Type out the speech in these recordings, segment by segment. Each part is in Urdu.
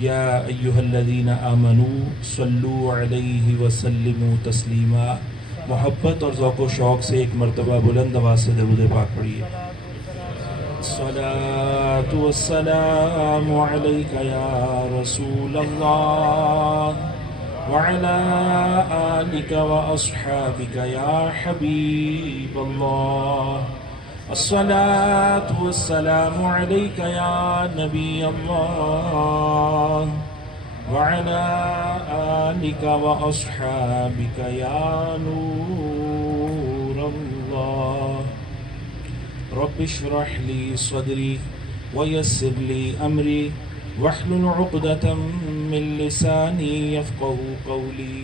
یا ایہا الذین آمنوا صلوا علیہ وسلموا تسلیما. محبت اور ذوق و شوق سے ایک مرتبہ بلند آواز سے درود پاک پڑھیے. الصلاۃ والسلام علیک یا رسول اللہ وعلى آلك وأصحابك يا حبيب الله. الصلاة والسلام عليك يا نبي الله وعلى آلك وأصحابك يا نور الله. رب اشرح لي صدري ويسر لي أمري واحلل عقدة من لساني يفقهوا قولي.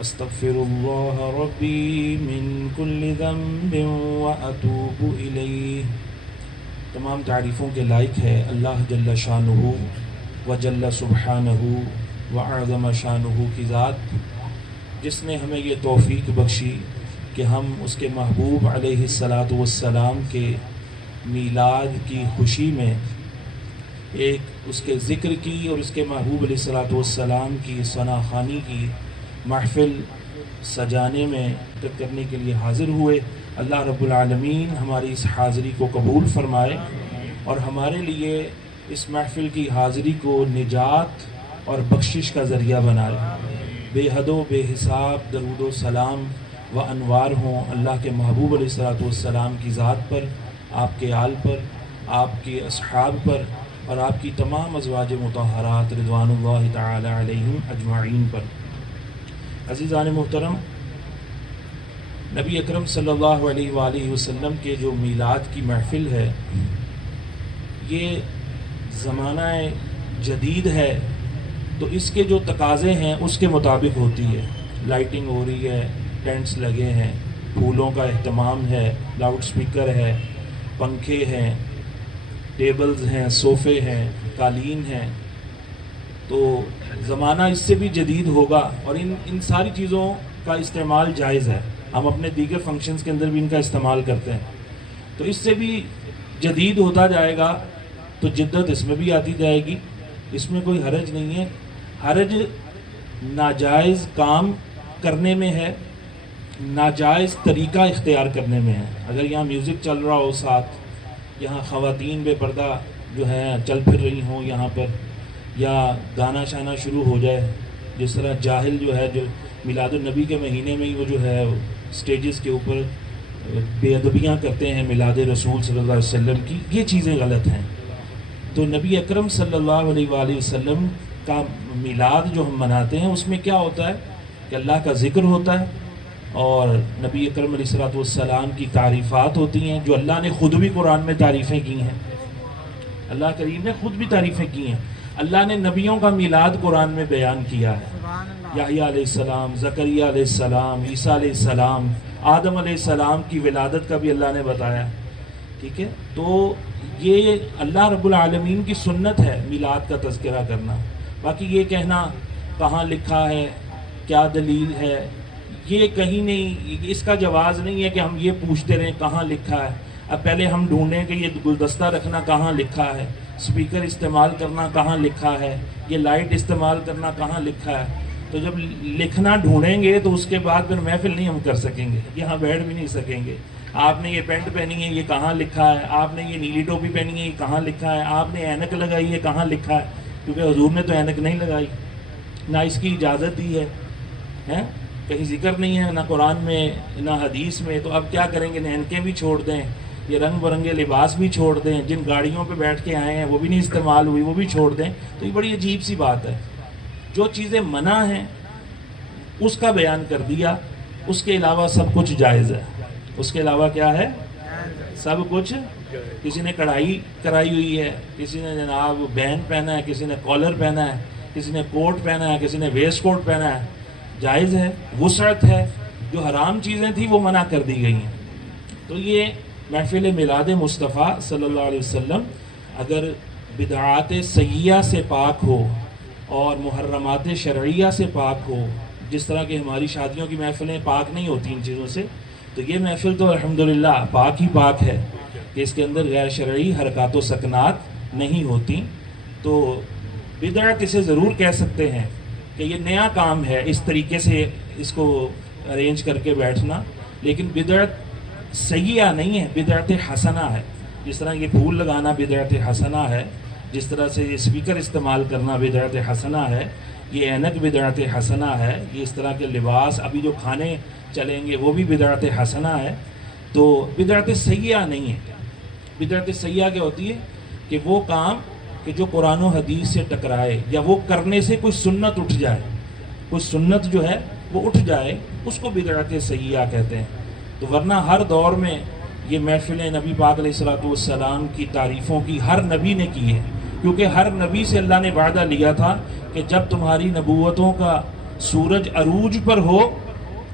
استغفر الله ربي من كل ذنب واتوب الیہ. تمام تعریفوں کے لائق ہے اللہ جل شانہ و جل سبحانہ و اعظم شانہ کی ذات، جس نے ہمیں یہ توفیق بخشی کہ ہم اس کے محبوب علیہ الصلاۃ والسلام کے میلاد کی خوشی میں ایک اس کے ذکر کی اور اس کے محبوب علیہ الصلاۃ والسلام کی ثنا خوانی کی محفل سجانے میں شرکت کرنے کے لیے حاضر ہوئے. اللہ رب العالمین ہماری اس حاضری کو قبول فرمائے اور ہمارے لیے اس محفل کی حاضری کو نجات اور بخشش کا ذریعہ بنائے. بے حد و بے حساب درود و سلام و انوار ہوں اللہ کے محبوب علیہ الصلاۃ والسلام کی ذات پر، آپ کے آل پر، آپ کے اصحاب پر اور آپ کی تمام ازواج مطہرات رضوان اللہ تعالی علیہم اجمعین پر. عزیزان محترم، نبی اکرم صلی اللہ علیہ وآلہ وسلم کے جو میلاد کی محفل ہے، یہ زمانہ جدید ہے تو اس کے جو تقاضے ہیں اس کے مطابق ہوتی ہے. لائٹنگ ہو رہی ہے، ٹینٹس لگے ہیں، پھولوں کا اہتمام ہے، لاؤڈ سپیکر ہے، پنکھے ہیں، ٹیبلز ہیں، صوفے ہیں، قالین ہیں. تو زمانہ اس سے بھی جدید ہوگا اور ان ساری چیزوں کا استعمال جائز ہے. ہم اپنے دیگر فنکشنز کے اندر بھی ان کا استعمال کرتے ہیں. تو اس سے بھی جدید ہوتا جائے گا تو جدت اس میں بھی آتی جائے گی. اس میں کوئی حرج نہیں ہے. حرج ناجائز کام کرنے میں ہے، ناجائز طریقہ اختیار کرنے میں ہے. اگر یہاں میوزک چل رہا ہو، ساتھ یہاں خواتین بے پردہ جو ہیں چل پھر رہی ہوں یہاں پر، یا گانا شانا شروع ہو جائے، جس طرح جاہل جو ہے جو میلاد النبی کے مہینے میں ہی وہ جو ہے سٹیجز کے اوپر بے ادبیاں کرتے ہیں میلاد رسول صلی اللہ علیہ وسلم کی، یہ چیزیں غلط ہیں. تو نبی اکرم صلی اللہ علیہ وآلہ وسلم کا میلاد جو ہم مناتے ہیں اس میں کیا ہوتا ہے کہ اللہ کا ذکر ہوتا ہے اور نبی اکرم علیہ الصلوۃ والسلام کی تعریفات ہوتی ہیں جو اللہ نے خود بھی قرآن میں تعریفیں کی ہیں. اللہ کریم نے خود بھی تعریفیں کی ہیں. اللہ نے نبیوں کا میلاد قرآن میں بیان کیا ہے. یحییٰ علیہ السلام، زکریا علیہ السلام، عیسیٰ علیہ السلام، آدم علیہ السلام کی ولادت کا بھی اللہ نے بتایا. ٹھیک ہے، تو یہ اللہ رب العالمین کی سنت ہے میلاد کا تذکرہ کرنا. باقی یہ کہنا کہاں لکھا ہے، کیا دلیل ہے، یہ کہیں نہیں، اس کا جواز نہیں ہے کہ ہم یہ پوچھتے رہیں کہاں لکھا ہے. اب پہلے ہم ڈھونڈیں کہ یہ گلدستہ رکھنا کہاں لکھا ہے، سپیکر استعمال کرنا کہاں لکھا ہے، یہ لائٹ استعمال کرنا کہاں لکھا ہے. تو جب لکھنا ڈھونڈیں گے تو اس کے بعد پھر محفل نہیں ہم کر سکیں گے، یہاں بیٹھ بھی نہیں سکیں گے. آپ نے یہ پینٹ پہنی ہے، یہ کہاں لکھا ہے، آپ نے یہ نیلی ٹوپی پہنی ہے، یہ کہاں لکھا ہے، آپ نے اینک لگائی ہے، کہاں لکھا ہے. کیونکہ حضور نے تو اینک نہیں لگائی، نہ اس کی اجازت دی ہے، کہیں ذکر نہیں ہے نہ قرآن میں نہ حدیث میں. تو اب کیا کریں گے، اینکیں بھی چھوڑ دیں، یہ رنگ برنگے لباس بھی چھوڑ دیں، جن گاڑیوں پہ بیٹھ کے آئے ہیں وہ بھی نہیں استعمال ہوئی وہ بھی چھوڑ دیں. تو یہ بڑی عجیب سی بات ہے. جو چیزیں منع ہیں اس کا بیان کر دیا، اس کے علاوہ سب کچھ جائز ہے. اس کے علاوہ کیا ہے، سب کچھ. کسی نے کڑھائی کرائی ہوئی ہے، کسی نے جناب بین پہنا ہے، کسی نے کالر پہنا ہے، کسی نے کوٹ پہنا ہے، کسی نے ویسٹ کوٹ پہنا ہے، جائز ہے. وسعت ہے، جو حرام چیزیں تھیں وہ منع کر دی گئی ہیں. تو یہ محفل میلاد مصطفیٰ صلی اللہ علیہ وسلم اگر بدعات سیئہ سے پاک ہو اور محرمات شرعیہ سے پاک ہو، جس طرح کہ ہماری شادیوں کی محفلیں پاک نہیں ہوتی ان چیزوں سے، تو یہ محفل تو الحمدللہ پاک ہی پاک ہے کہ اس کے اندر غیر شرعی حرکات و سکنات نہیں ہوتی. تو بدعت اسے ضرور کہہ سکتے ہیں کہ یہ نیا کام ہے اس طریقے سے اس کو ارینج کر کے بیٹھنا، لیکن بدعت سیئہ نہیں ہے، بدعت حسنہ ہے۔ جس طرح یہ پھول لگانا بدعت حسنہ ہے، جس طرح سے یہ اسپیکر استعمال کرنا بدعت حسنہ ہے، یہ اینک بدعت حسنہ ہے، یہ اس طرح کے لباس ابھی جو کھانے چلیں گے وہ بھی بدعت حسنہ ہے۔ تو بدعت سیئہ نہیں ہے۔ بدعت سیئہ کیا ہوتی ہے کہ وہ کام کہ جو قرآن و حدیث سے ٹکرائے، یا وہ کرنے سے کوئی سنت اٹھ جائے، کوئی سنت جو ہے وہ اٹھ جائے، اس کو بدعت سیئہ کہتے ہیں۔ تو ورنہ ہر دور میں یہ محفلیں نبی پاک علیہ السلام کی تعریفوں کی ہر نبی نے کی ہے، کیونکہ ہر نبی سے اللہ نے وعدہ لیا تھا کہ جب تمہاری نبوتوں کا سورج عروج پر ہو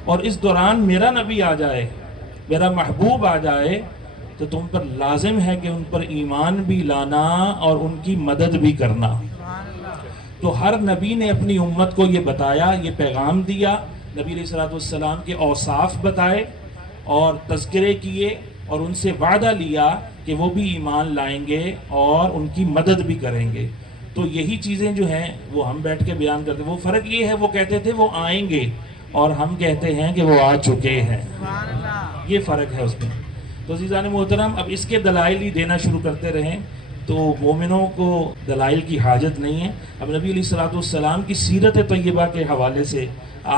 اور اس دوران میرا نبی آ جائے، میرا محبوب آ جائے، تو تم پر لازم ہے کہ ان پر ایمان بھی لانا اور ان کی مدد بھی کرنا۔ تو ہر نبی نے اپنی امت کو یہ بتایا، یہ پیغام دیا، نبی علیہ السلام کے اوصاف بتائے اور تذکرے کیے اور ان سے وعدہ لیا کہ وہ بھی ایمان لائیں گے اور ان کی مدد بھی کریں گے۔ تو یہی چیزیں جو ہیں وہ ہم بیٹھ کے بیان کرتے ہیں۔ وہ فرق یہ ہے، وہ کہتے تھے وہ آئیں گے اور ہم کہتے ہیں کہ وہ آ چکے ہیں، یہ فرق ہے اس میں۔ تو عزیزان محترم، اب اس کے دلائل ہی دینا شروع کرتے رہیں تو مومنوں کو دلائل کی حاجت نہیں ہے۔ اب نبی علیہ السلام کی سیرت طیبہ کے حوالے سے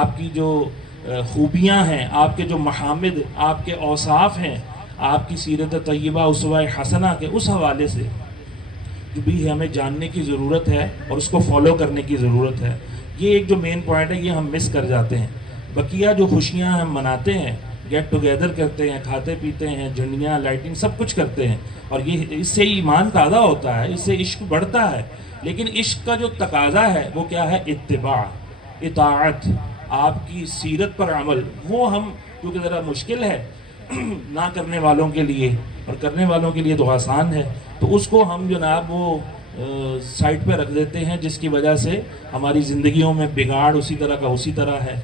آپ کی جو خوبیاں ہیں، آپ کے جو محامد، آپ کے اوصاف ہیں، آپ کی سیرت طیبہ اسوہ حسنہ کے اس حوالے سے جو بھی ہمیں جاننے کی ضرورت ہے اور اس کو فالو کرنے کی ضرورت ہے۔ یہ ایک جو مین پوائنٹ ہے، یہ ہم مس کر جاتے ہیں۔ بقیہ جو خوشیاں ہم مناتے ہیں، گیٹ ٹوگیدر کرتے ہیں، کھاتے پیتے ہیں، جھنڈیاں، لائٹنگ سب کچھ کرتے ہیں، اور یہ اس سے ایمان تازہ ہوتا ہے، اس سے عشق بڑھتا ہے۔ لیکن عشق کا جو تقاضا ہے وہ کیا ہے؟ اتباع، اطاعت، آپ کی سیرت پر عمل۔ وہ ہم کیونکہ ذرا مشکل ہے نہ کرنے والوں کے لیے، اور کرنے والوں کے لیے تو آسان ہے، تو اس کو ہم جناب وہ سائٹ پہ رکھ دیتے ہیں، جس کی وجہ سے ہماری زندگیوں میں بگاڑ اسی طرح کا اسی طرح ہے،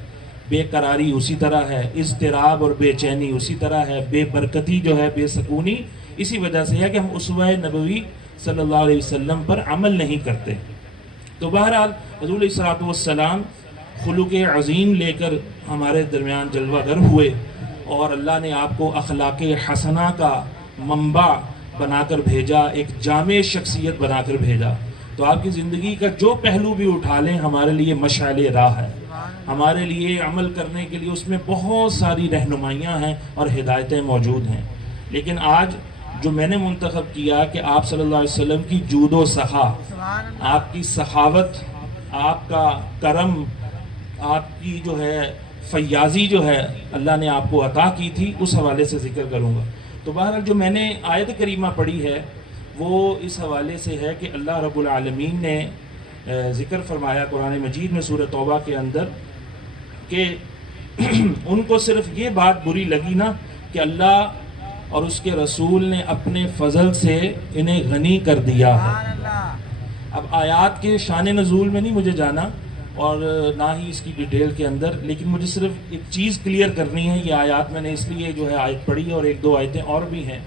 بے قراری اسی طرح ہے، اضطراب اور بے چینی اسی طرح ہے، بے برکتی جو ہے، بے سکونی اسی وجہ سے ہے کہ ہم اسوہ نبوی صلی اللہ علیہ وسلم پر عمل نہیں کرتے۔ تو بہرحال حضور علیہ السلام خلق عظیم لے کر ہمارے درمیان جلوہ گر ہوئے، اور اللہ نے آپ کو اخلاق حسنہ کا منبع بنا کر بھیجا، ایک جامع شخصیت بنا کر بھیجا۔ تو آپ کی زندگی کا جو پہلو بھی اٹھا لیں ہمارے لیے مشعل راہ ہے، ہمارے لیے عمل کرنے کے لیے اس میں بہت ساری رہنمائیاں ہیں اور ہدایتیں موجود ہیں۔ لیکن آج جو میں نے منتخب کیا کہ آپ صلی اللہ علیہ وسلم کی جود و سخا، آپ کی سخاوت، آپ کا کرم، آپ کی جو ہے فیاضی جو ہے اللہ نے آپ کو عطا کی تھی، اس حوالے سے ذکر کروں گا۔ تو بہرحال جو میں نے آیت کریمہ پڑھی ہے وہ اس حوالے سے ہے کہ اللہ رب العالمین نے ذکر فرمایا قرآن مجید میں سورہ توبہ کے اندر کہ ان کو صرف یہ بات بری لگی نا کہ اللہ اور اس کے رسول نے اپنے فضل سے انہیں غنی کر دیا ہے۔ اب آیات کے شان نزول میں نہیں مجھے جانا اور نہ ہی اس کی ڈیٹیل کے اندر، لیکن مجھے صرف ایک چیز کلیئر کرنی ہے۔ یہ آیات میں نے اس لیے جو ہے آیت پڑھی اور ایک دو آیتیں اور بھی ہیں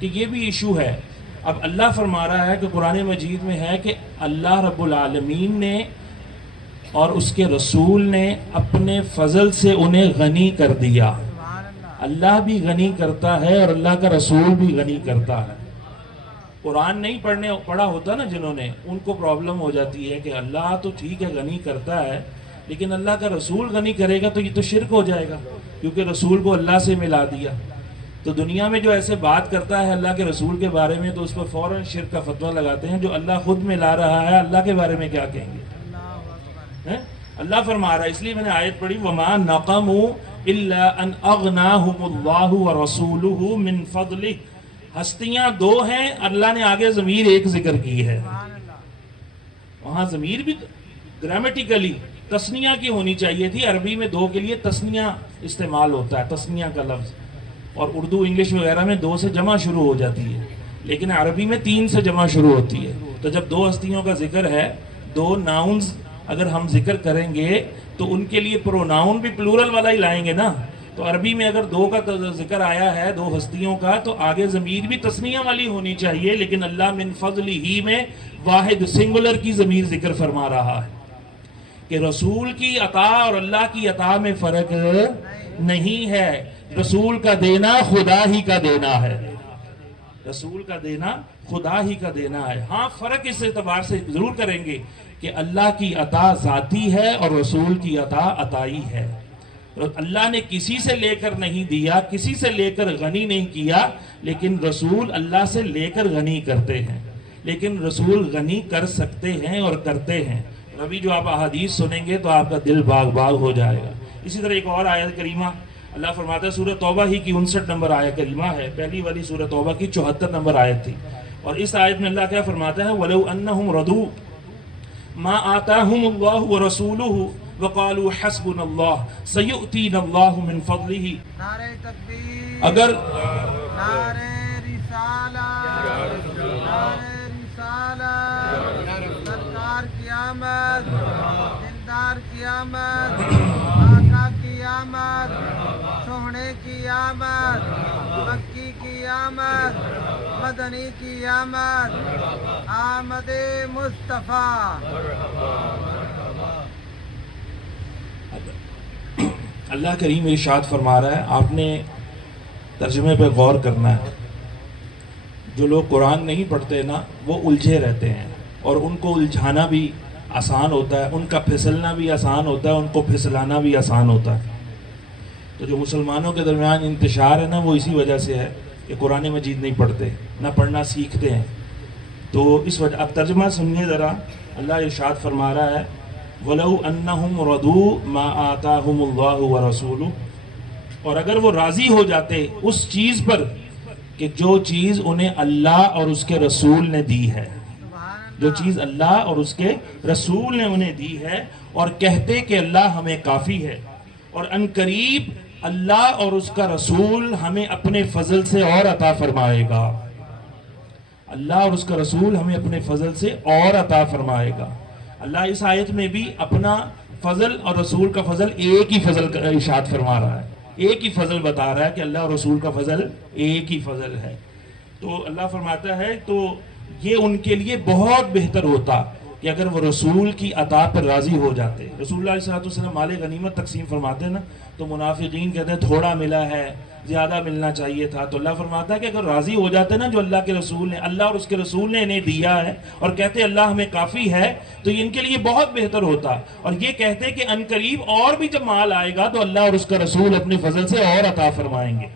کہ یہ بھی ایشو ہے۔ اب اللہ فرما رہا ہے کہ قرآن مجید میں ہے کہ اللہ رب العالمین نے اور اس کے رسول نے اپنے فضل سے انہیں غنی کر دیا۔ اللہ بھی غنی کرتا ہے اور اللہ کا رسول بھی غنی کرتا ہے۔ قرآن نہیں پڑھا ہوتا نا جنہوں نے، ان کو پرابلم ہو جاتی ہے کہ اللہ تو ٹھیک ہے غنی کرتا ہے، لیکن اللہ کا رسول غنی کرے گا تو یہ تو شرک ہو جائے گا، کیونکہ رسول کو اللہ سے ملا دیا۔ تو دنیا میں جو ایسے بات کرتا ہے اللہ کے رسول کے بارے میں تو اس پر فوراً شرک کا فتویٰ لگاتے ہیں۔ جو اللہ خود ملا رہا ہے اللہ کے بارے میں کیا کہیں گے؟ اللہ فرما رہا ہے، اس لیے میں نے آیت پڑھی وَمَا نَقَمُوا إِلَّا أَنْ أَغْنَاهُمُ اللَّهُ وَرَسُولُهُ مِنْ فَضْلِهِ۔ ہستیاں دو ہیں، اللہ نے آگے ضمیر ایک ذکر کی ہے۔ وہاں ضمیر بھی گرامیٹیکلی تثنیہ کی ہونی چاہیے تھی، عربی میں دو کے لیے تثنیہ استعمال ہوتا ہے، تثنیہ کا لفظ، اور اردو انگلش وغیرہ میں دو سے جمع شروع ہو جاتی ہے، لیکن عربی میں تین سے جمع شروع ہوتی ہے۔ تو جب دو ہستیوں کا ذکر ہے، دو ناؤنز اگر ہم ذکر کریں گے تو ان کے لیے پروناؤن بھی پلورل والا ہی لائیں گے نا، تو عربی میں اگر دو کا ذکر آیا ہے، دو ہستیوں کا، تو آگے ضمیر بھی تثنیہ والی ہونی چاہیے، لیکن اللہ من فضلہ ہی میں واحد سنگولر کی ضمیر ذکر فرما رہا ہے کہ رسول کی عطا اور اللہ کی عطا میں فرق نہیں ہے، رسول کا دینا خدا ہی کا دینا ہے، رسول کا دینا خدا ہی کا دینا ہے۔ ہاں فرق اس اعتبار سے ضرور کریں گے کہ اللہ کی عطا ذاتی ہے اور رسول کی عطا عطائی ہے۔ اللہ نے کسی سے لے کر نہیں دیا، کسی سے لے کر غنی نہیں کیا، لیکن رسول اللہ سے لے کر غنی کرتے ہیں، لیکن رسول غنی کر سکتے ہیں اور کرتے ہیں۔ ابھی جو آپ احادیث سنیں گے تو آپ کا دل باغ باغ ہو جائے گا۔ اسی طرح ایک اور آیت کریمہ اللہ فرماتا ہے، سورہ توبہ ہی کی 59 نمبر آیت کریمہ ہے، پہلی والی سورہ توبہ کی 74 نمبر آیت تھی، اور اس آیت میں اللہ کیا فرماتا ہے، وَلَوْ أَنَّهُمْ رَضُوا مَا آتَاهُمُ اللَّهُ وَرَسُولُهُ وَقَالُوا حَسْبُنَا اللَّهُ سَيُؤْتِينَا اللَّهُ مِن فَضْلِهِ۔ نعرہ تکبیر، اگر نعرہ رسالت، نعرہ رسالت، سرکار کی آمد، دلدار کی آمد، آقا کی آمد، سونے کی آمد، مکی کی آمد، مدنی کی آمد، آمد مصطفیٰ۔ اللہ کریم ارشاد فرما رہا ہے، آپ نے ترجمے پہ غور کرنا ہے۔ جو لوگ قرآن نہیں پڑھتے نا، وہ الجھے رہتے ہیں، اور ان کو الجھانا بھی آسان ہوتا ہے، ان کا پھسلنا بھی آسان ہوتا ہے، ان کو پھسلانا بھی آسان ہوتا ہے۔ تو جو مسلمانوں کے درمیان انتشار ہے نا، وہ اسی وجہ سے ہے کہ قرآن مجید نہیں پڑھتے، نہ پڑھنا سیکھتے ہیں۔ تو اس وجہ، اب ترجمہ سنیے ذرا، اللہ ارشاد فرما رہا ہے، وَلَوْ أَنَّهُمْ رَضُوا مَا آتَاهُمُ اللَّهُ وَرَسُولُهُ، اور اگر وہ راضی ہو جاتے اس چیز پر کہ جو چیز انہیں اللہ اور اس کے رسول نے دی ہے، جو چیز اللہ اور اس کے رسول نے انہیں دی ہے، اور کہتے کہ اللہ ہمیں کافی ہے، اور ان قریب اللہ اور اس کا رسول ہمیں اپنے فضل سے اور عطا فرمائے گا، اللہ اور اس کا رسول ہمیں اپنے فضل سے اور عطا فرمائے گا۔ اللہ اس آیت میں بھی اپنا فضل اور رسول کا فضل ایک ہی فضل کا ارشاد فرما رہا ہے، ایک ہی فضل بتا رہا ہے کہ اللہ اور رسول کا فضل ایک ہی فضل ہے۔ تو اللہ فرماتا ہے تو یہ ان کے لیے بہت بہتر ہوتا کہ اگر وہ رسول کی عطا پر راضی ہو جاتے۔ رسول اللہ علیہ وسلم مال غنیمت تقسیم فرماتے ہیں نا، تو منافقین کہتے ہیں تھوڑا ملا ہے، زیادہ ملنا چاہیے تھا۔ تو اللہ فرماتا ہے کہ اگر راضی ہو جاتے نا، جو اللہ کے رسول نے، اللہ اور اس کے رسول نے انہیں دیا ہے، اور کہتے اللہ ہمیں کافی ہے، تو ان کے لیے بہت بہتر ہوتا، اور یہ کہتے کہ ان قریب اور بھی جب مال آئے گا تو اللہ اور اس کا رسول اپنے فضل سے اور عطا فرمائیں گے۔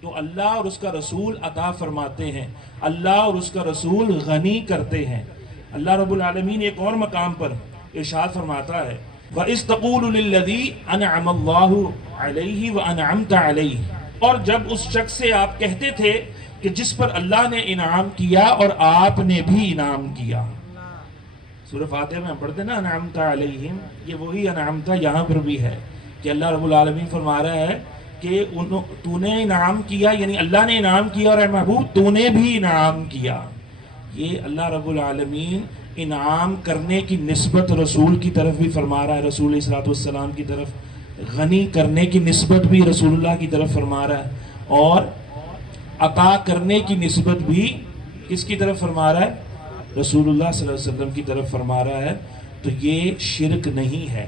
تو اللہ اور اس کا رسول عطا فرماتے ہیں، اللہ اور اس کا رسول غنی کرتے ہیں۔ اللہ رب العالمین ایک اور مقام پر ارشاد فرماتا ہے، وَإِذْ تَقُولُ لِلَّذِي أَنْعَمَ اللَّهُ عَلَيْهِ وَأَنْعَمْتَ عَلَيْهِ، اور جب اس شخص سے آپ کہتے تھے کہ جس پر اللہ نے انعام کیا اور آپ نے بھی انعام کیا۔ سورہ فاتحہ میں ہم پڑھتے نا انعمت علیہم، یہ وہی انعمت یہاں پر بھی ہے کہ اللہ رب العالمین فرما رہا ہے کہ تو نے انعام کیا، یعنی اللہ نے انعام کیا، اور اے محبوب تو نے بھی انعام کیا۔ یہ اللہ رب العالمین انعام کرنے کی نسبت رسول کی طرف بھی فرما رہا ہے، رسول علیہ الصلوۃ والسلام کی طرف، غنی کرنے کی نسبت بھی رسول اللہ کی طرف فرما رہا ہے، اور عطا کرنے کی نسبت بھی کس کی طرف فرما رہا ہے؟ رسول اللہ صلی اللہ علیہ وسلم کی طرف فرما رہا ہے۔ تو یہ شرک نہیں ہے۔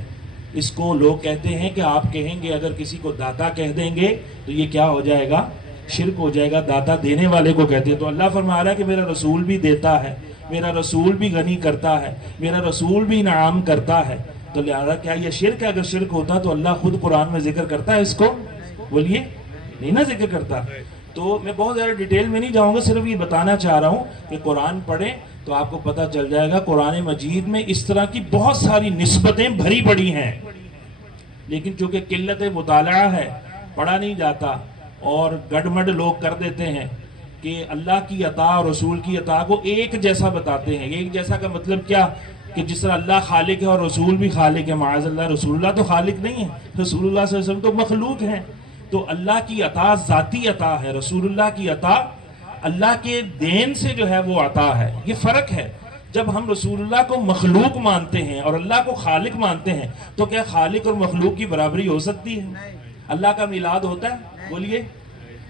اس کو لوگ کہتے ہیں کہ آپ کہیں گے اگر کسی کو داتا کہہ دیں گے تو یہ کیا ہو جائے گا؟ شرک ہو جائے گا، داتا دینے والے کو کہتے ہیں۔ تو اللہ فرما رہا ہے کہ میرا رسول بھی دیتا ہے، میرا رسول بھی غنی کرتا ہے، میرا رسول بھی انعام کرتا ہے، تو لہذا کیا یہ شرک ہے؟ اگر شرک ہوتا تو اللہ خود قرآن میں ذکر کرتا ہے اس کو؟ بولیے، نہیں نا ذکر کرتا۔ تو میں بہت زیادہ ڈیٹیل میں نہیں جاؤں گا، صرف یہ بتانا چاہ رہا ہوں کہ قرآن پڑھیں تو آپ کو پتہ چل جائے گا قرآن مجید میں اس طرح کی بہت ساری نسبتیں بھری پڑی ہیں، لیکن چونکہ قلت مطالعہ ہے، پڑھا نہیں جاتا، اور گڑمڑ لوگ کر دیتے ہیں کہ اللہ کی عطا اور رسول کی عطا کو ایک جیسا بتاتے ہیں۔ ایک جیسا کا مطلب کیا؟ کہ جس طرح اللہ خالق ہے اور رسول بھی خالق ہے، معاذ اللہ، رسول اللہ تو خالق نہیں ہے، رسول اللہ صلی اللہ علیہ وسلم تو مخلوق ہیں۔ تو اللہ کی عطا ذاتی عطا ہے، رسول اللہ کی عطا اللہ کے دین سے جو ہے وہ عطا ہے۔ یہ فرق ہے۔ جب ہم رسول اللہ کو مخلوق مانتے ہیں اور اللہ کو خالق مانتے ہیں تو کیا خالق اور مخلوق کی برابری ہو سکتی ہے؟ اللہ کا میلاد ہوتا ہے؟ بولیے،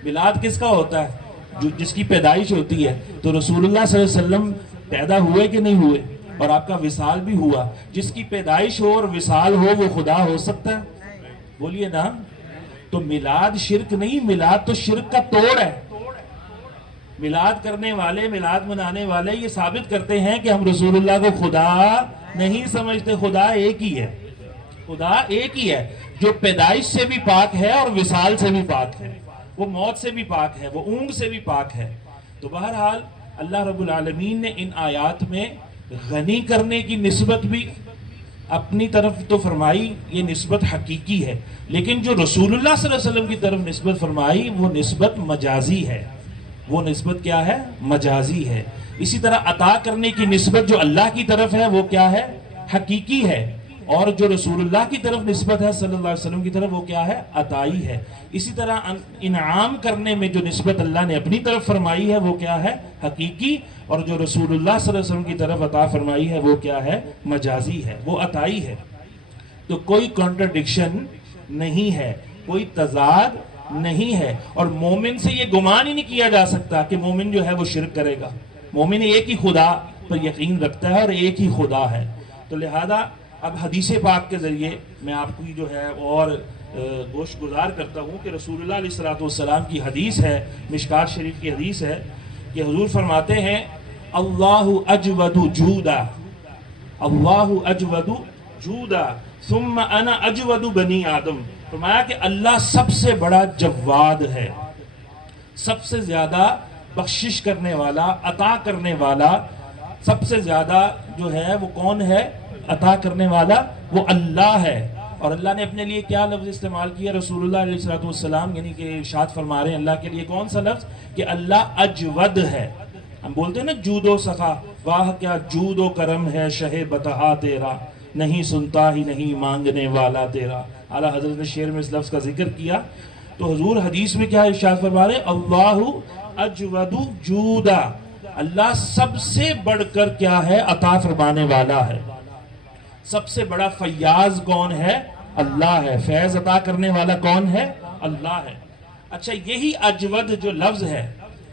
میلاد کس کا ہوتا ہے؟ جس کی پیدائش ہوتی ہے. تو رسول اللہ صلی اللہ علیہ وسلم پیدا ہوئے کہ نہیں ہوئے؟ اور آپ کا وصال بھی ہوا. جس کی پیدائش ہو اور وصال ہو وہ خدا ہو سکتا ہے؟ بولیے نا. تو میلاد شرک نہیں، میلاد تو شرک کا توڑ ہے. میلاد کرنے والے، میلاد منانے والے یہ ثابت کرتے ہیں کہ ہم رسول اللہ کو خدا نہیں سمجھتے. خدا ایک ہی ہے، خدا ایک ہی ہے جو پیدائش سے بھی پاک ہے اور وصال سے بھی پاک ہے. وہ موت سے بھی پاک ہے، وہ اونگ سے بھی پاک ہے. تو بہرحال اللہ رب العالمین نے ان آیات میں غنی کرنے کی نسبت بھی اپنی طرف تو فرمائی، یہ نسبت حقیقی ہے. لیکن جو رسول اللہ صلی اللہ علیہ وسلم کی طرف نسبت فرمائی وہ نسبت مجازی ہے. وہ نسبت کیا ہے؟ مجازی ہے. اسی طرح عطا کرنے کی نسبت جو اللہ کی طرف ہے وہ کیا ہے؟ حقیقی ہے. اور جو رسول اللہ کی طرف نسبت ہے صلی اللہ علیہ وسلم کی طرف وہ کیا ہے؟ عطائی ہے. اسی طرح انعام کرنے میں جو نسبت اللہ نے اپنی طرف فرمائی ہے وہ کیا ہے؟ حقیقی. اور جو رسول اللہ صلی اللہ علیہ وسلم کی طرف عطا فرمائی ہے وہ کیا ہے؟ مجازی ہے، وہ عطائی ہے. تو کوئی کنٹرڈکشن نہیں ہے، کوئی تضاد نہیں ہے. اور مومن سے یہ گمان ہی نہیں کیا جا سکتا کہ مومن جو ہے وہ شرک کرے گا. مومن ایک ہی خدا پر یقین رکھتا ہے اور ایک ہی خدا ہے. تو لہذا اب حدیث پاک کے ذریعے میں آپ کی جو ہے اور گوشت گزار کرتا ہوں کہ رسول اللہ علیہ الصلوۃ والسلام کی حدیث ہے، مشکات شریف کی حدیث ہے کہ حضور فرماتے ہیں اللہ اجود جودا، اللہ اجود جودا ثم انا اجود بنی آدم. فرمایا کہ اللہ سب سے بڑا جواد ہے، سب سے زیادہ بخشش کرنے والا، عطا کرنے والا. سب سے زیادہ جو ہے وہ کون ہے؟ عطا کرنے والا وہ اللہ ہے. اور اللہ نے اپنے لیے کیا لفظ استعمال کیا؟ رسول اللہ علیہ الصلوۃ والسلام یعنی کہ ارشاد فرما رہے ہیں اللہ کے لیے کون سا لفظ؟ کہ اللہ اجود ہے. ہم بولتے ہیں نا جود و سخا، واہ کیا جود و کرم ہے شہ بتہا تیرا، نہیں سنتا ہی نہیں مانگنے والا تیرا. اعلیٰ حضرت نے شعر میں اس لفظ کا ذکر کیا. تو حضور حدیث میں کیا ارشاد فرما رہے ہیں؟ اللہ اجود جودا، اللہ سب سے بڑھ کر کیا ہے؟ عطا فرمانے والا ہے. سب سے بڑا فیاض کون ہے؟ اللہ ہے. فیض عطا کرنے والا کون ہے؟ اللہ ہے. اچھا، یہی اجود جو لفظ ہے،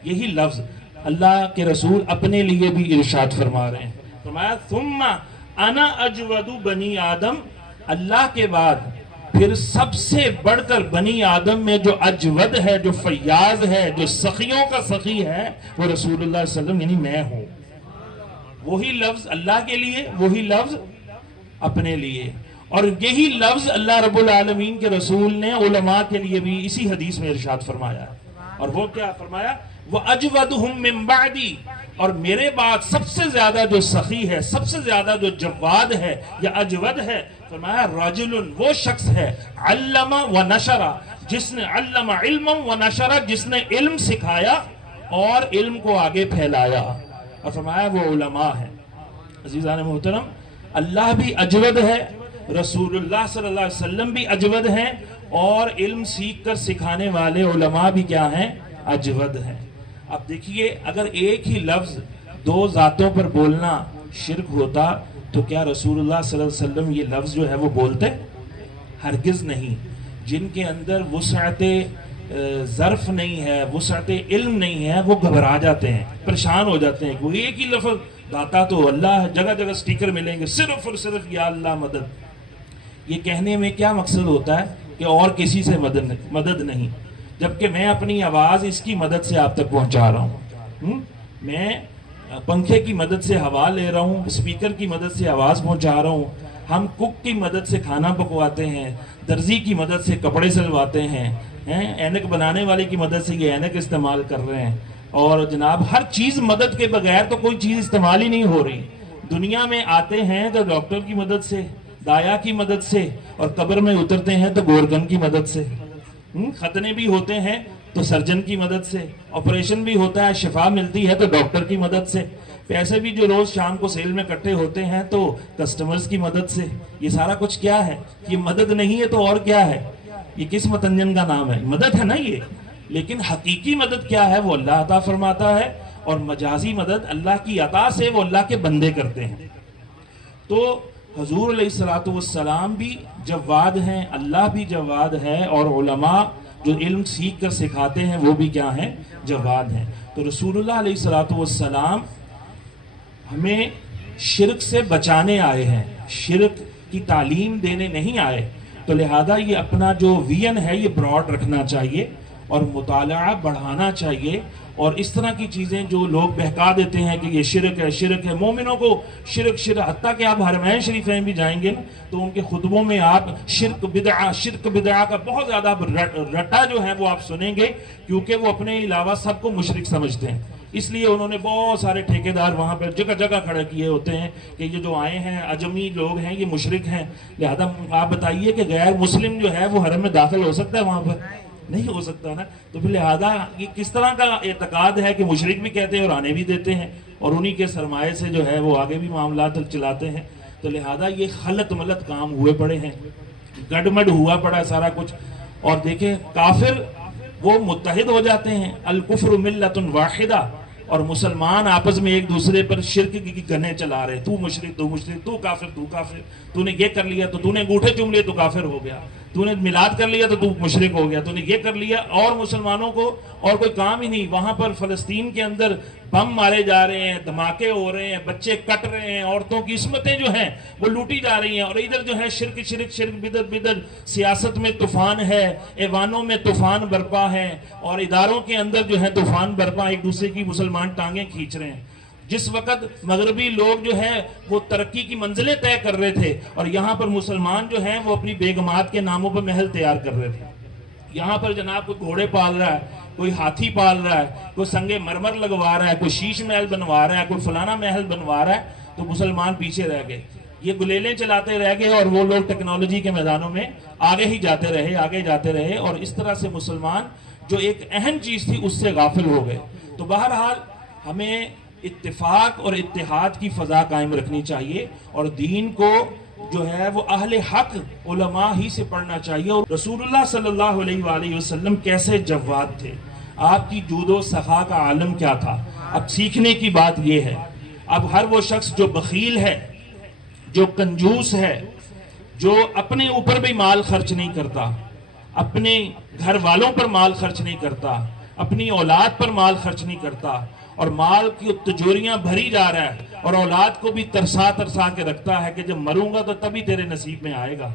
یہی لفظ اللہ کے رسول اپنے لیے بھی ارشاد فرما رہے ہیں. فرمایا ثم انا اجود بنی آدم، اللہ کے بعد پھر سب سے بڑھ کر بنی آدم میں جو اجود ہے، جو فیاض ہے، جو سخیوں کا سخی ہے وہ رسول اللہ صلی اللہ علیہ وسلم یعنی میں ہوں. وہی لفظ اللہ کے لیے، وہی لفظ اپنے لیے. اور یہی لفظ اللہ رب العالمین کے رسول نے علماء کے لیے بھی اسی حدیث میں ارشاد فرمایا. اور وہ کیا فرمایا؟ وَأَجْوَدُهُمْ مِنْ بَعْدِي، اور میرے بعد سب سے زیادہ جو سخی ہے، سب سے زیادہ جو جواد ہے یا اجود ہے، فرمایا رَجُلٌ، وہ شخص ہے عَلَّمَ وَنَشَرَ، جس نے علم علم وَنَشَرَ، جس نے علم سکھایا اور علم کو آگے پھیلایا. اور فرمایا وہ علماء ہے. عزیزان محترم، اللہ بھی اجود ہے، رسول اللہ صلی اللہ علیہ وسلم بھی اجود ہیں، اور علم سیکھ کر سکھانے والے علماء بھی کیا ہیں؟ اجود ہیں. اب دیکھیے، اگر ایک ہی لفظ دو ذاتوں پر بولنا شرک ہوتا تو کیا رسول اللہ صلی اللہ علیہ وسلم یہ لفظ جو ہے وہ بولتے؟ ہرگز نہیں. جن کے اندر وسعت ظرف نہیں ہے، وسعت علم نہیں ہے، وہ گھبرا جاتے ہیں، پریشان ہو جاتے ہیں. وہ ایک ہی لفظ داتا تو اللہ ہے، جگہ جگہ سٹیکر ملیں گے صرف اور صرف یا اللہ مدد. یہ کہنے میں کیا مقصد ہوتا ہے؟ کہ اور کسی سے مدد نہیں، جبکہ میں اپنی آواز اس کی مدد سے آپ تک پہنچا رہا ہوں. میں پنکھے کی مدد سے ہوا لے رہا ہوں، اسپیکر کی مدد سے آواز پہنچا رہا ہوں. ہم کک کی مدد سے کھانا پکواتے ہیں، درزی کی مدد سے کپڑے سلواتے ہیں، اینک بنانے والے کی مدد سے یہ اینک استعمال کر رہے ہیں. اور جناب ہر چیز مدد کے بغیر تو کوئی چیز استعمال ہی نہیں ہو رہی. دنیا میں آتے ہیں تو ڈاکٹر کی مدد سے، دایا کی مدد سے، اور قبر میں اترتے ہیں تو گورگن کی مدد سے. ختنے بھی ہوتے ہیں تو سرجن کی مدد سے، آپریشن بھی ہوتا ہے، شفا ملتی ہے تو ڈاکٹر کی مدد سے، پیسے بھی جو روز شام کو سیل میں اکٹھے ہوتے ہیں تو کسٹمرز کی مدد سے. یہ سارا کچھ کیا ہے؟ یہ مدد نہیں ہے تو اور کیا ہے؟ یہ کس متنجن کا نام ہے؟ مدد ہے نا یہ. لیکن حقیقی مدد کیا ہے؟ وہ اللہ عطا فرماتا ہے، اور مجازی مدد اللہ کی عطا سے وہ اللہ کے بندے کرتے ہیں. تو حضور علیہ الصلوۃ والسلام بھی جواد ہیں، اللہ بھی جواد ہے، اور علماء جو علم سیکھ کر سکھاتے ہیں وہ بھی کیا ہیں؟ جواد ہیں۔ تو رسول اللہ علیہ الصلوۃ والسلام ہمیں شرک سے بچانے آئے ہیں، شرک کی تعلیم دینے نہیں آئے، تو لہذا یہ اپنا جو وین ہے یہ براڈ رکھنا چاہیے اور مطالعہ بڑھانا چاہیے، اور اس طرح کی چیزیں جو لوگ بہکا دیتے ہیں کہ یہ شرک ہے، شرک ہے، مومنوں کو شرک حتیٰ کہ آپ حرمین شریفین بھی جائیں گے تو ان کے خطبوں میں آپ شرک بدعہ کا بہت زیادہ رٹا جو ہے وہ آپ سنیں گے، کیونکہ وہ اپنے علاوہ سب کو مشرک سمجھتے ہیں۔ اس لیے انہوں نے بہت سارے ٹھیکیدار وہاں پر جگہ جگہ کھڑے کیے ہوتے ہیں کہ یہ جو آئے ہیں اجمی لوگ ہیں یہ مشرک ہیں، لہذا آپ بتائیے کہ غیر مسلم جو ہے وہ حرم میں داخل ہو سکتا ہے؟ وہاں پر نہیں ہو سکتا نا۔ تو پھر لہذا یہ کس طرح کا اعتقاد ہے کہ مشرک بھی کہتے ہیں اور آنے بھی دیتے ہیں، اور انہی کے سرمایے سے جو ہے وہ آگے بھی معاملات چلاتے ہیں۔ تو لہذا یہ خلط ملط کام ہوئے پڑے ہیں، گڑمڑ ہوا پڑا ہے سارا کچھ۔ اور دیکھیں کافر وہ متحد ہو جاتے ہیں، الکفر ملت واحدہ، اور مسلمان آپس میں ایک دوسرے پر شرک کی گنے چلا رہے، تو مشرک تو مشرک، تو کافر تو کافر، تو نے یہ کر لیا تو نے انگوٹھے چوم لیے تو کافر ہو گیا، تو نے میلاد کر لیا تو مشرک ہو گیا، تو نے یہ کر لیا، اور مسلمانوں کو اور کوئی کام ہی نہیں۔ وہاں پر فلسطین کے اندر بم مارے جا رہے ہیں، دھماکے ہو رہے ہیں، بچے کٹ رہے ہیں، عورتوں کی عصمتیں جو ہیں وہ لوٹی جا رہی ہیں، اور ادھر جو ہے شرک بدعت، سیاست میں طوفان ہے، ایوانوں میں طوفان برپا ہے، اور اداروں کے اندر جو ہے طوفان برپا، ایک دوسرے کی مسلمان ٹانگیں کھینچ رہے ہیں۔ جس وقت مغربی لوگ جو ہے وہ ترقی کی منزلیں طے کر رہے تھے، اور یہاں پر مسلمان جو ہیں وہ اپنی بیگمات کے ناموں پر محل تیار کر رہے تھے۔ یہاں پر جناب کوئی گھوڑے پال رہا ہے، کوئی ہاتھی پال رہا ہے، کوئی سنگ مرمر لگوا رہا ہے، کوئی شیش محل بنوا رہا ہے، کوئی فلانا محل بنوا رہا ہے، تو مسلمان پیچھے رہ گئے، یہ گلیلیں چلاتے رہ گئے، اور وہ لوگ ٹیکنالوجی کے میدانوں میں آگے ہی جاتے رہے، اور اس طرح سے مسلمان جو ایک اہم چیز تھی اس سے غافل ہو گئے۔ تو بہرحال ہمیں اتفاق اور اتحاد کی فضا قائم رکھنی چاہیے، اور دین کو جو ہے وہ اہل حق علماء ہی سے پڑھنا چاہیے۔ اور رسول اللہ صلی اللہ علیہ وآلہ وسلم کیسے جواد تھے، آپ کی جود و سخا کا عالم کیا تھا۔ اب سیکھنے کی بات یہ ہے، اب ہر وہ شخص جو بخیل ہے، جو کنجوس ہے، جو اپنے اوپر بھی مال خرچ نہیں کرتا، اپنے گھر والوں پر مال خرچ نہیں کرتا، اپنی اولاد پر مال خرچ نہیں کرتا، اور مال کی تجوریاں بھری جا رہا ہے، اور اولاد کو بھی ترسا کے رکھتا ہے کہ جب مروں گا تو تبھی تیرے نصیب میں آئے گا،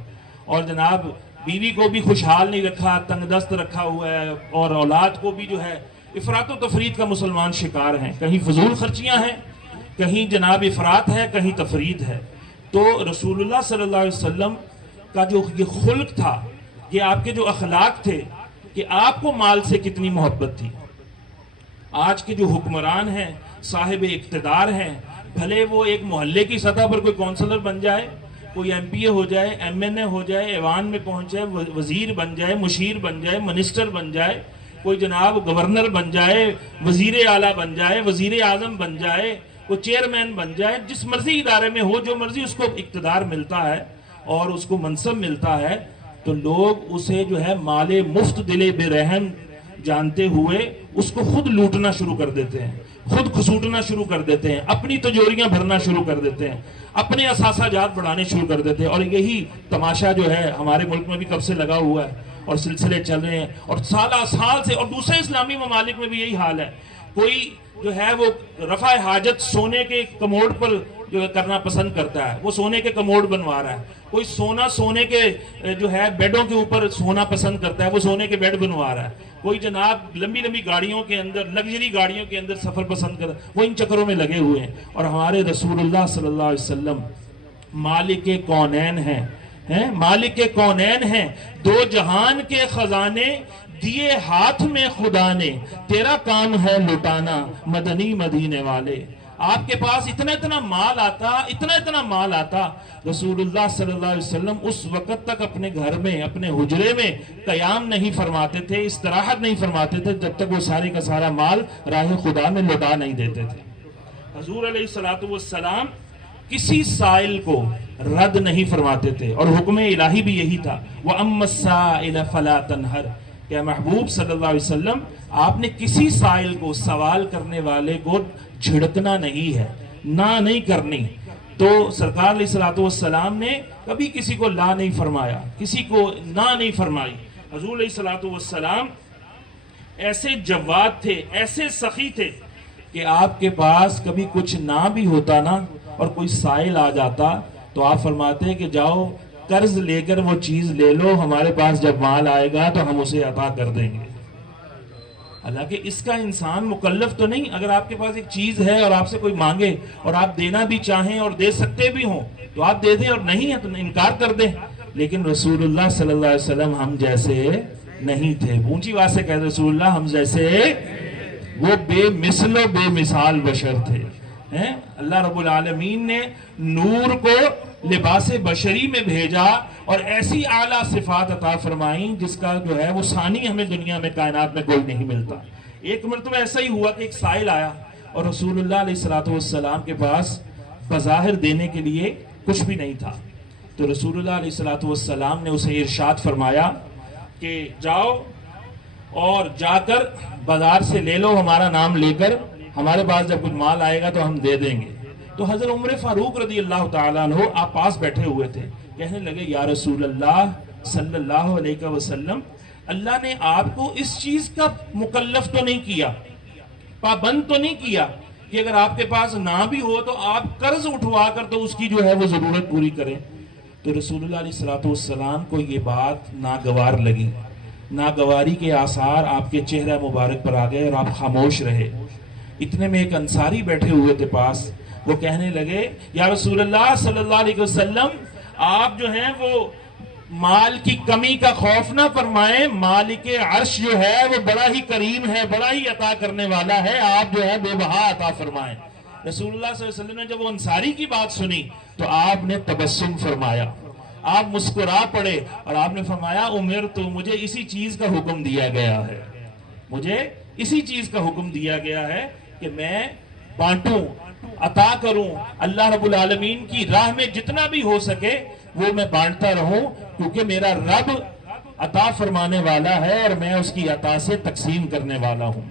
اور جناب بیوی کو بھی خوشحال نہیں رکھا، تنگ دست رکھا ہوا ہے، اور اولاد کو بھی جو ہے افراط و تفرید کا مسلمان شکار ہیں، کہیں فضول خرچیاں ہیں، کہیں جناب افراط ہے، کہیں تفرید ہے۔ تو رسول اللہ صلی اللہ علیہ وسلم کا جو یہ خلق تھا، یہ آپ کے جو اخلاق تھے، کہ آپ کو مال سے کتنی محبت تھی۔ آج کے جو حکمران ہیں، صاحب اقتدار ہیں، بھلے وہ ایک محلے کی سطح پر کوئی کونسلر بن جائے، کوئی ایم پی اے ہو جائے، ایم این اے ہو جائے، ایوان میں پہنچ جائے، وزیر بن جائے، مشیر بن جائے، منسٹر بن جائے، کوئی جناب گورنر بن جائے، وزیر اعلیٰ بن جائے، وزیر اعظم بن جائے، کوئی چیئرمین بن جائے، جس مرضی ادارے میں ہو، جو مرضی اس کو اقتدار ملتا ہے اور اس کو منصب ملتا ہے، تو لوگ اسے جو ہے مال مفت دل بے رحم جانتے ہوئے اس کو خود لوٹنا شروع کر دیتے ہیں، خود کھسوٹنا شروع کر دیتے ہیں، اپنی تجوریاں بھرنا شروع کر دیتے ہیں، اپنے اثاثہ جات بڑھانے شروع کر دیتے ہیں۔ اور یہی تماشا جو ہے ہمارے ملک میں بھی کب سے لگا ہوا ہے، اور سلسلے چل رہے ہیں، اور سالہ سال سے، اور دوسرے اسلامی ممالک میں بھی یہی حال ہے۔ کوئی جو ہے وہ رفع حاجت سونے کے کموڈ پر جو کرنا پسند کرتا ہے، وہ سونے کے کموڈ بنوا رہا ہے، کوئی سونے کے جو ہے بیڈوں کے اوپر سونا پسند کرتا ہے، وہ سونے کے بیڈ بنوا رہا ہے، کوئی جناب لمبی گاڑیوں کے اندر، لگژری گاڑیوں کے اندر سفر پسند کرتا ہے، وہ ان چکروں میں لگے ہوئے ہیں۔ اور ہمارے رسول اللہ صلی اللہ علیہ وسلم مالک کونین ہیں، مالک کونین ہیں، دو جہان کے خزانے دیے ہاتھ میں خدا نے، تیرا کام ہے لٹانا مدنی مدینے والے۔ آپ کے پاس اتنا مال آتا، رسول اللہ صلی اللہ علیہ وسلم اس وقت تک اپنے گھر میں، اپنے حجرے میں قیام نہیں فرماتے تھے، استراحت نہیں فرماتے تھے، جب تک وہ سارے کا سارا مال راہ خدا میں لٹا نہیں دیتے تھے۔ حضور علیہ الصلوۃ والسلام کسی سائل کو رد نہیں فرماتے تھے، اور حکم الہی بھی یہی تھا، وَأَمَّا السَّائِلَ فَلَا تَنْهَرْ، کہ محبوب صلی اللہ علیہ وسلم آپ نے کسی سائل کو، سوال کرنے والے کو جھڑکنا نہیں ہے، نہ نہیں کرنی۔ تو سرکار علیہ الصلوۃ والسلام نے کبھی کسی کو لا نہیں فرمایا، کسی کو نہ نہیں فرمائی۔ حضور علیہ الصلوۃ والسلام ایسے جواد تھے، ایسے سخی تھے کہ آپ کے پاس کبھی کچھ نہ بھی ہوتا نا اور کوئی سائل آ جاتا تو آپ فرماتے کہ جاؤ قرض لے کر وہ چیز لے لو، ہمارے پاس جب مال آئے گا تو ہم اسے عطا کر دیں گے۔ حالانکہ اس کا انسان مکلف تو نہیں، اگر آپ کے پاس ایک چیز ہے اور آپ سے کوئی مانگے اور آپ دینا بھی چاہیں اور دے سکتے بھی ہوں تو آپ دے دیں، اور نہیں ہے تو انکار کر دیں۔ لیکن رسول اللہ صلی اللہ علیہ وسلم ہم جیسے نہیں تھے، اونچی آواز سے کہتے رسول اللہ ہم جیسے، وہ بے مثل و بے مثال بشر تھے۔ اللہ رب العالمین نے نور کو لباس بشری میں بھیجا اور ایسی اعلیٰ صفات عطا فرمائیں جس کا جو ہے وہ ثانی ہمیں دنیا میں کائنات میں کوئی نہیں ملتا۔ ایک مرتبہ ایسا ہی ہوا کہ ایک سائل آیا اور رسول اللہ علیہ الصلوۃ والسلام کے پاس بظاہر دینے کے لیے کچھ بھی نہیں تھا، تو رسول اللہ علیہ الصلوۃ والسلام نے اسے ارشاد فرمایا کہ جاؤ اور جا کر بازار سے لے لو ہمارا نام لے کر، ہمارے پاس جب کچھ مال آئے گا تو ہم دے دیں گے۔ تو حضرت عمر فاروق رضی اللہ تعالیٰ عنہ آپ پاس بیٹھے ہوئے تھے، کہنے لگے یا رسول اللہ صلی اللہ علیہ وسلم، اللہ نے آپ کو اس چیز کا مکلف تو نہیں کیا، پابند تو نہیں کیا کہ اگر آپ کے پاس نہ بھی ہو تو آپ قرض اٹھوا کر تو اس کی جو ہے وہ ضرورت پوری کریں۔ تو رسول اللہ علیہ الصلوۃ والسلام کو یہ بات ناگوار لگی، ناگواری کے آثار آپ کے چہرہ مبارک پر آ گئے اور آپ خاموش رہے۔ اتنے میں ایک انصاری بیٹھے ہوئے تھے پاس، وہ کہنے لگے یا رسول اللہ صلی اللہ علیہ وسلم، آپ جو ہیں وہ مال کی کمی کا خوف نہ فرمائیں، مالک عرش جو ہے وہ بڑا ہی کریم ہے، بڑا ہی عطا کرنے والا ہے، آپ جو ہے بے بہا عطا فرمائیں۔ رسول اللہ صلی اللہ علیہ وسلم نے جب وہ انصاری کی بات سنی تو آپ نے تبسم فرمایا، آپ مسکرا پڑے اور آپ نے فرمایا عمر تو مجھے اسی چیز کا حکم دیا گیا ہے، مجھے اسی چیز کا حکم دیا گیا ہے کہ میں بانٹوں، عطا کروں، اللہ رب العالمین کی راہ میں جتنا بھی ہو سکے وہ میں بانٹتا رہوں، کیونکہ میرا رب عطا فرمانے والا ہے اور میں اس کی عطا سے تقسیم کرنے والا ہوں۔